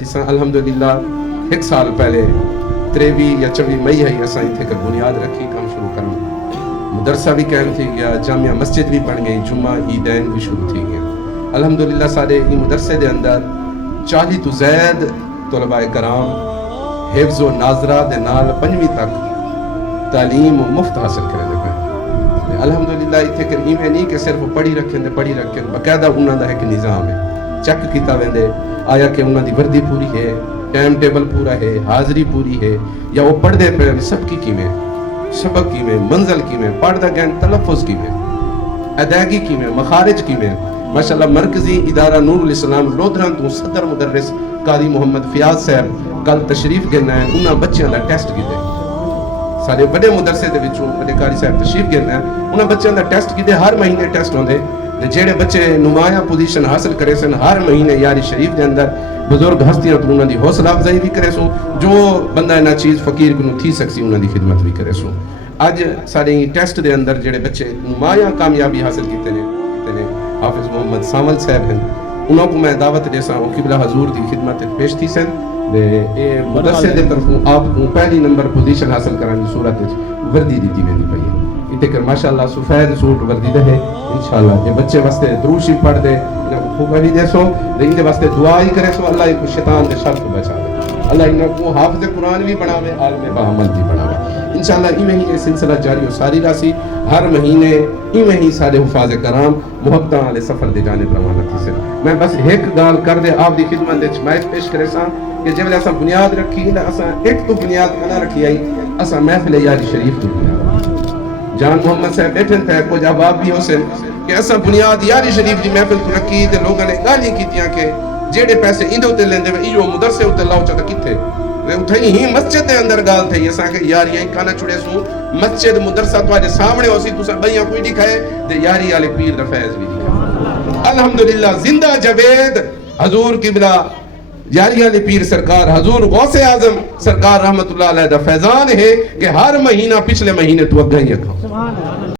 थी सा अल्हम्दुलिल्लाह 1 साल पहले 23 या 24 मई है असां इत्थे कर बुनियाद रखी काम शुरू करना मदरसा भी कायम थी गया जामिया मस्जिद भी बन गई जुम्मा ईदैन भी शुरू थी गया अल्हम्दुलिल्लाह सारे ई मदरसे दे अंदर 40 तो ज़ैद तलबा कराम हिफ्ज़ व नाज़रा दे नाल 5वीं तक तालीम मुफ्त हासिल करे पे अल्हम्दुलिल्लाह इत्थे कर इवें नहीं कि सिर्फ पढ़ी रखें बाकायदा उन्हां दा एक निज़ाम है चेक कीता वेंदे आया कि उन्हां दी वर्दी पूरी है टाइम टेबल पूरा है हाज़री पूरी है या वो पढ़दे पे सबकी कीमें सबक कीमें मंजिल कीमें पढ़दा गैन तलफ़ुज़ कीमें अदायगी कीमें मखारिज कीमें माशाअल्लाह मरकजी इदारा नूरुल इस्लाम लोधरां तो सदर मुदर्रिस कारी मोहम्मद फियाज साहब कल तशरीफ गिरना है उन्हां बच्चों का टेस्ट कीते सारे बड़े मुदरसे दे विचों बड़े कारी साहब तशरीफ गिरना है उन्हां बच्चों का टेस्ट कीते हर महीने टेस्ट होंदे ते जेड़े बच्चे नुमाया पोजीशन हासिल करे सन हर महीने यारी शरीफ के अंदर बुजुर्ग हस्तियां तो उन्हां दी हौसला अफजाई भी करे सो जो बंदा इना चीज फकीर को थी सकसी उन्हां दी खिदमत भी करे सो अज सारे टेस्ट के अंदर जेड़े बच्चे नुमाया कामयाबी हासिल कीते ने हाफिज मोहम्मद सावल साहब हैं उन्हों को मैं दावत देसा किबला हजूर की खिदमत पेश थी सन दे ए मदरसे दे तरफों आप को पहली नंबर पोजीशन हासिल कराने की सूरत विच वर्दी दी वेंदी पई है इते कर माशाअल्लाह सफेद सूट वर्दी दे इंशाअल्लाह ये बच्चे वास्ते दुरूद शरीफ पढ़ दे इन्हां को खूब भी देसो दे इनके वास्ते दुआ ही करे सो अल्लाह को शैतान दे शर को बचा दे अल्लाह इन्हां को हाफिज कुरान भी बनावे आलिम बाअमल भी बनावे इंशाअल्लाह इवें ही ये सिलसिला जारी हो सारी रासी हर महीने इवें ही सारे हुफाज कराम मुहब्बतां वाले सफर दे जानिब रवाना थी से मैं बस एक गाल कर दे आप दी खिदमत दे मैच पेश करे सा कि जब असां बुनियाद रखी ना असां एक तो बुनियाद ना रखी आई असां महफिल यारी शरीफ तो जान मोहम्मद साहब बैठे थे को जवाब भी हो से कि असां बुनियाद यारी शरीफ दी महफिल तो रखी ते लोगों ने गाली कीतियां कि जेड़े पैसे इंदे उते लेंदे वे इयो मदरसे उते लाओ चा किथे वे उठई ही मस्जिद दे अंदर गाल थई असां के यारियां काना छुड़े सु मस्जिद मदरसा तुम्हारे सामने होसी तुसा बइया कोई दिखाए ते यारी वाले पीर दा फैज भी दिखाए अल्हम्दुलिल्लाह जिंदा जवेद हुजूर किबला यारी वाले पीर सरकार हुजूर गौसे आजम सरकार रहमतुल्लाह अलैह दा फैजान है कि हर महीना पिछले महीने तू अगे ही